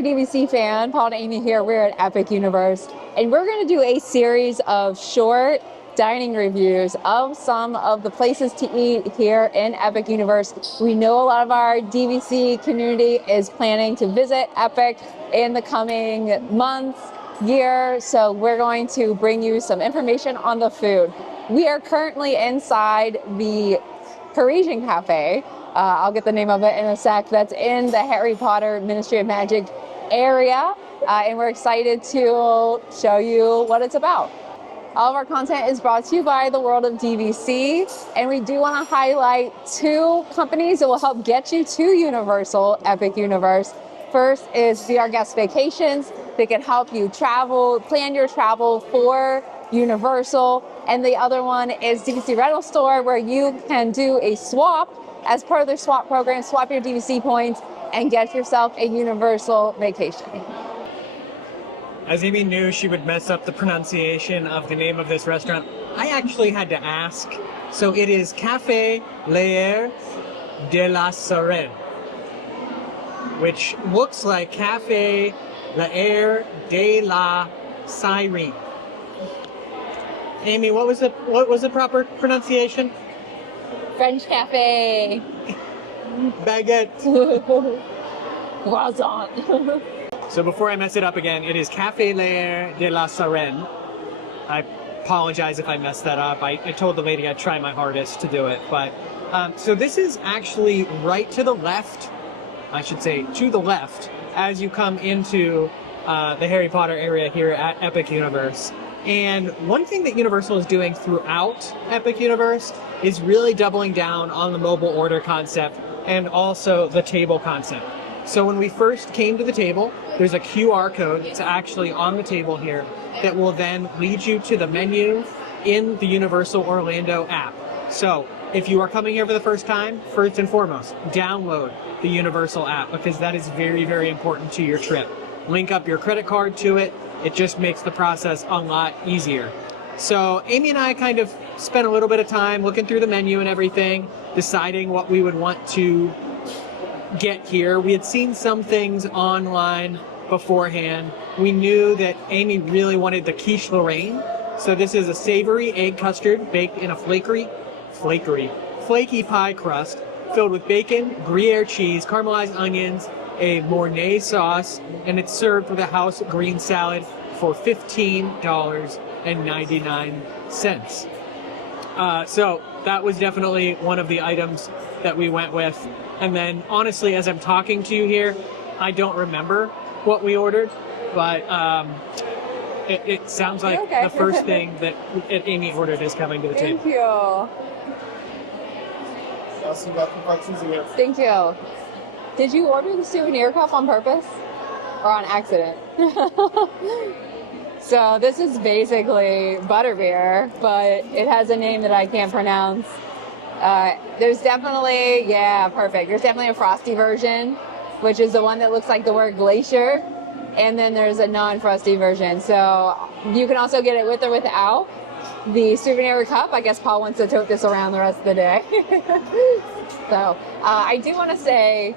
Hi DVC fan, Paul and Amy here. We're at Epic Universe, and we're going to do a series of short dining reviews of some of the places to eat here in Epic Universe. We know a lot of our DVC community is planning to visit Epic in the coming months, year, so we're going to bring you some information on the food. We are currently inside the Parisian Café. I'll get the name of it in a sec. That's in the Harry Potter Ministry of Magic area, and we're excited to show you what it's about. All of our content is brought to you by the World of DVC, and we do want to highlight two companies that will help get you to Universal Epic Universe. First is VR Guest Vacations. They can help you travel, plan your travel for Universal. And the other one is DVC Rental Store, where you can do a swap as part of their swap program, swap your DVC points and get yourself a Universal vacation. As Amy knew she would mess up the pronunciation of the name of this restaurant, I actually had to ask. So it is Café Leair de Lasaren, which looks like Café Leair de la Sirène. Amy, what was the proper pronunciation? French cafe. Baguette. Croissant. So before I mess it up again, it is Café Leair de la Sirène. I apologize if I messed that up. I told the lady I'd try my hardest to do it. But so this is actually right to the left, I should say to the left, as you come into the Harry Potter area here at Epic Universe. And one thing that Universal is doing throughout Epic Universe is really doubling down on the mobile order concept and also the table concept. So when we first came to the table, there's a QR code that's actually on the table here that will then lead you to the menu in the Universal Orlando app. So if you are coming here for the first time, first and foremost, download the Universal app, because that is very, very important to your trip. Link up your credit card to it. It just makes the process a lot easier. So Amy and I kind of spent a little bit of time looking through the menu and everything, deciding what we would want to get here. We had seen some things online beforehand. We knew that Amy really wanted the quiche Lorraine. So this is a savory egg custard baked in a flaky pie crust filled with bacon, Gruyere cheese, caramelized onions, a Mornay sauce, and it's served with a house green salad for $15.99. So that was definitely one of the items that we went with. And then honestly, as I'm talking to you here, I don't remember what we ordered, but it sounds like okay. The first thing that Amy ordered is coming to the table. Thank you. Thank you. Did you order the souvenir cup on purpose or on accident? So this is basically Butterbeer, but it has a name that I can't pronounce. There's definitely, yeah, perfect. There's definitely a frosty version, which is the one that looks like the word glacier. And then there's a non-frosty version. So you can also get it with or without the souvenir cup. I guess Paul wants to tote this around the rest of the day. So I do want to say,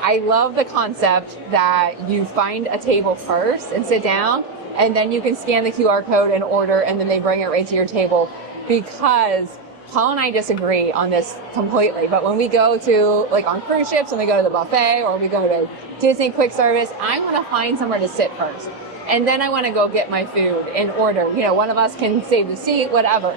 I love the concept that you find a table first and sit down, and then you can scan the QR code and order, and then they bring it right to your table. Because Paul and I disagree on this completely, but when we go to, like on cruise ships, when we go to the buffet or we go to Disney quick service, I want to find somewhere to sit first. And then I want to go get my food and order. You know, one of us can save the seat, whatever.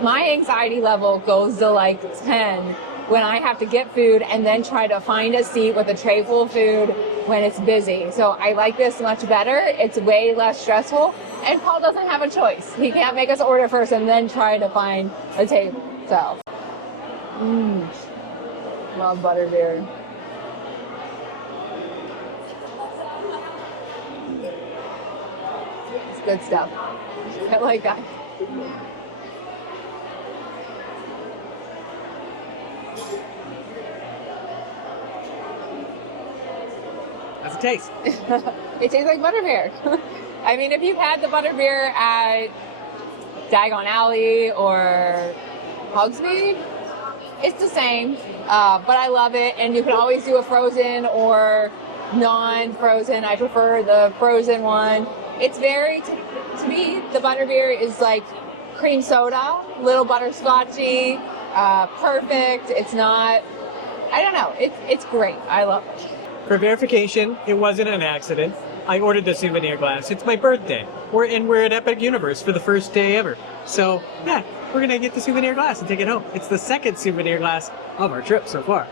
My anxiety level goes to like 10 when I have to get food and then try to find a seat with a tray full of food when it's busy. So I like this much better. It's way less stressful. And Paul doesn't have a choice. He can't make us order first and then try to find a table. So, love Butterbeer. It's good stuff. I like that. How's it taste? It tastes like Butterbeer. I mean, if you've had the Butterbeer at Diagon Alley or Hogsmeade, it's the same, but I love it. And you can always do a frozen or non-frozen. I prefer the frozen one. It's very, to me, the butterbeer is like cream soda, little butterscotchy, perfect. It's not, I don't know, it's great. I love it. For verification, it wasn't an accident. I ordered the souvenir glass. It's my birthday. We're at Epic Universe for the first day ever. So yeah, we're gonna get the souvenir glass and take it home. It's the second souvenir glass of our trip so far.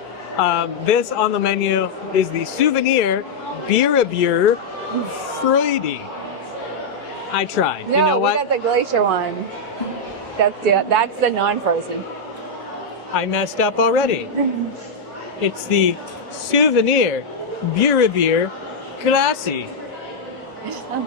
This on the menu is the souvenir Butterbeer Friday. I tried. No, you know we what? got the glacier one. That's the non-frozen. I messed up already. It's the souvenir Butterbeer Glassy.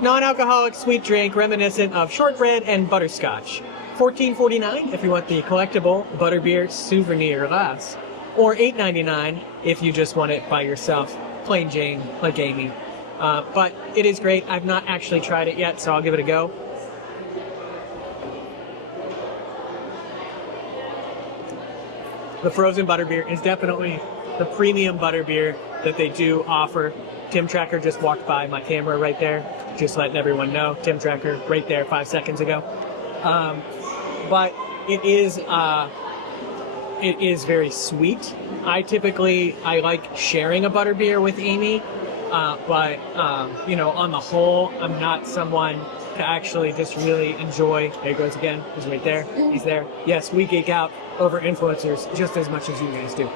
Non-alcoholic sweet drink reminiscent of shortbread and butterscotch. $14.49 if you want the collectible Butterbeer souvenir glass. Or $8.99 if you just want it by yourself, plain Jane, like Amy. But it is great. I've not actually tried it yet, so I'll give it a go. The frozen butterbeer is definitely the premium butterbeer that they do offer. Tim Tracker just walked by my camera right there, just letting everyone know. Tim Tracker right there 5 seconds ago. But it is very sweet. I like sharing a butterbeer with Amy, but you know, on the whole, I'm not someone to actually just really enjoy. There he goes again. He's right there. He's there. Yes, we geek out over influencers just as much as you guys do.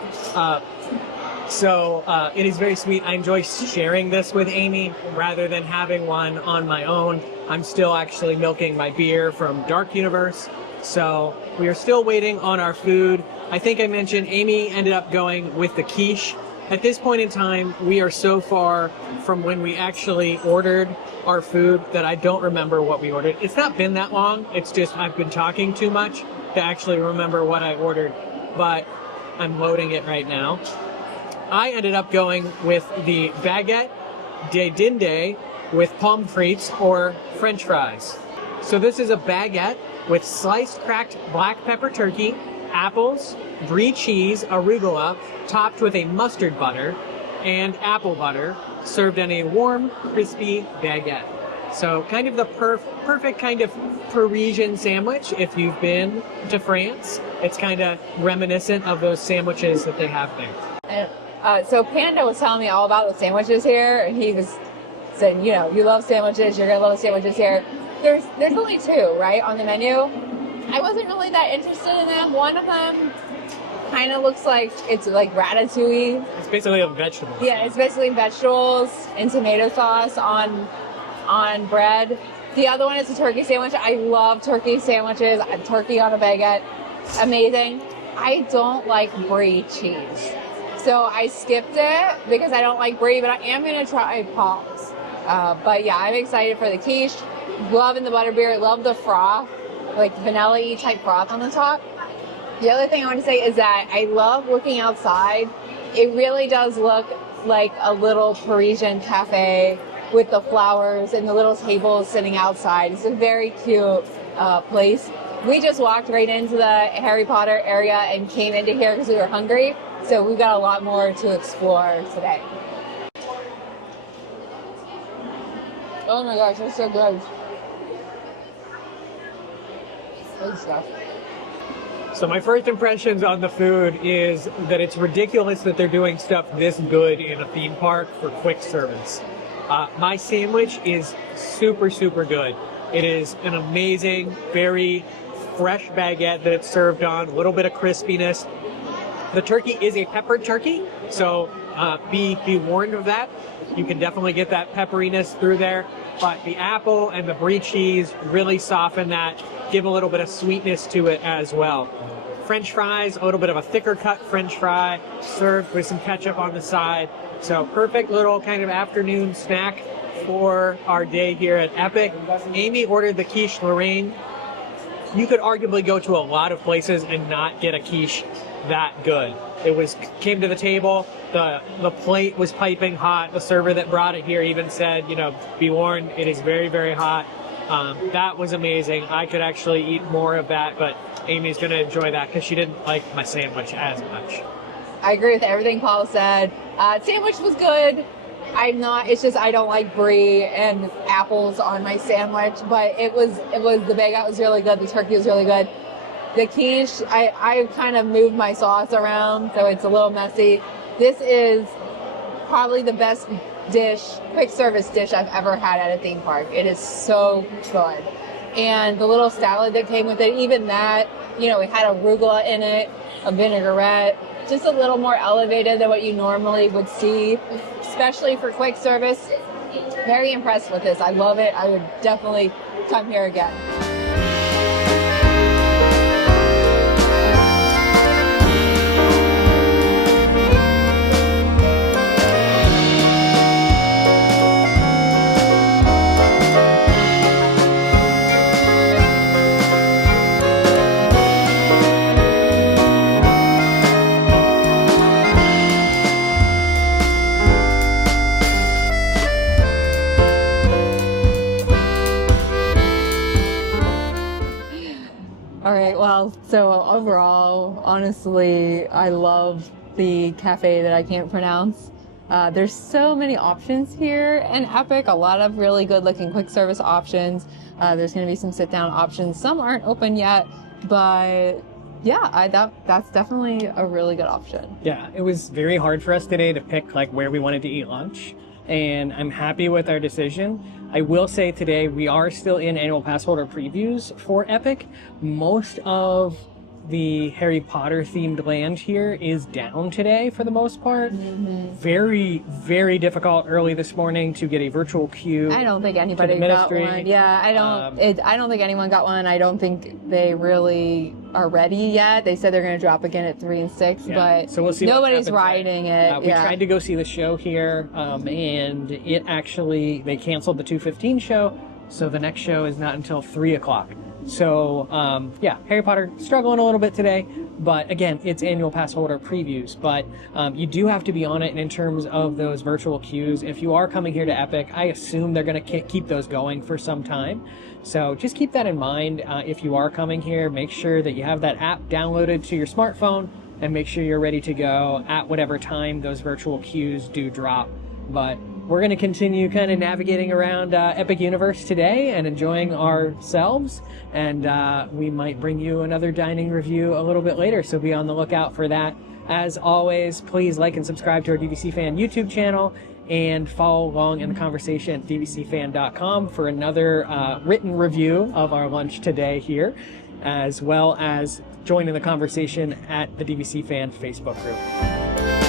So it is very sweet. I enjoy sharing this with Amy rather than having one on my own. I'm still actually milking my beer from Dark Universe. So we are still waiting on our food. I think I mentioned Amy ended up going with the quiche. At this point in time, we are so far from when we actually ordered our food that I don't remember what we ordered. It's not been that long. It's just I've been talking too much to actually remember what I ordered, but I'm loading it right now. I ended up going with the baguette de dinde with pommes frites or French fries. So this is a baguette with sliced cracked black pepper turkey, apples, brie cheese, arugula, topped with a mustard butter and apple butter, served on a warm, crispy baguette. So kind of the perfect kind of Parisian sandwich if you've been to France. It's kind of reminiscent of those sandwiches that they have there. So Panda was telling me all about the sandwiches here, and he was saying, you know, you love sandwiches, you're gonna love the sandwiches here. There's only two, right, on the menu. I wasn't really that interested in them. One of them kind of looks like it's like ratatouille. It's basically a vegetable. Yeah, it's basically vegetables and tomato sauce on bread. The other one is a turkey sandwich. I love turkey sandwiches. Turkey on a baguette, amazing. I don't like brie cheese, so I skipped it because I don't like brie, but I am gonna try pommes. But yeah, I'm excited for the quiche. Loving the butterbeer. Love the froth, like vanilla-y type froth on the top. The other thing I want to say is that I love looking outside. It really does look like a little Parisian cafe with the flowers and the little tables sitting outside. It's a very cute place. We just walked right into the Harry Potter area and came into here because we were hungry. So we've got a lot more to explore today. Oh my gosh, that's so good. Good stuff. So my first impressions on the food is that it's ridiculous that they're doing stuff this good in a theme park for quick service. My sandwich is super, super good. It is an amazing, very fresh baguette that it's served on, a little bit of crispiness. The turkey is a peppered turkey, so be warned of that. You can definitely get that pepperiness through there, but the apple and the brie cheese really soften that, give a little bit of sweetness to it as well. French fries, a little bit of a thicker cut French fry, served with some ketchup on the side. So perfect little kind of afternoon snack for our day here at Epic. Amy ordered the quiche Lorraine. You could arguably go to a lot of places and not get a quiche that good. It came to the table, the plate was piping hot. The server that brought it here even said, you know, be warned, it is very, very hot. That was amazing. I could actually eat more of that, but Amy's gonna enjoy that because she didn't like my sandwich as much. I agree with everything Paul said. Sandwich was good. I'm not, it's just I don't like brie and apples on my sandwich, but the baguette was really good, the turkey was really good. The quiche, I kind of moved my sauce around, so it's a little messy. This is probably the best quick service dish I've ever had at a theme park. It is so good. And the little salad that came with it, even that, we had arugula in it, a vinaigrette, just a little more elevated than what you normally would see, especially for quick service. Very impressed with this. I love it. I would definitely come here again. All right, well, so overall, honestly, I love the cafe that I can't pronounce. There's so many options here in Epic, a lot of really good looking quick service options. There's going to be some sit down options. Some aren't open yet, but yeah, that's definitely a really good option. Yeah, it was very hard for us today to pick like where we wanted to eat lunch, and I'm happy with our decision. I will say today we are still in annual pass holder previews for Epic. Most of the Harry Potter themed land here is down today for the most part. Mm-hmm. Very, very difficult early this morning to get a virtual queue. I don't think anybody got one. Yeah, I don't think anyone got one. I don't think they really are ready yet. They said they're going to drop again at 3 and 6, but so we'll see. Nobody's riding it. We tried to go see the show here, and they canceled the 2:15 show, so the next show is not until 3 o'clock. So, Harry Potter struggling a little bit today, but again, it's annual pass holder previews, but you do have to be on it in terms of those virtual queues. If you are coming here to Epic, I assume they're going to keep those going for some time. So just keep that in mind. If you are coming here, make sure that you have that app downloaded to your smartphone and make sure you're ready to go at whatever time those virtual queues do drop. But we're going to continue kind of navigating around Epic Universe today and enjoying ourselves. And we might bring you another dining review a little bit later, so be on the lookout for that. As always, please like and subscribe to our DVC Fan YouTube channel and follow along in the conversation at dvcfan.com for another written review of our lunch today here, as well as join in the conversation at the DVC Fan Facebook group.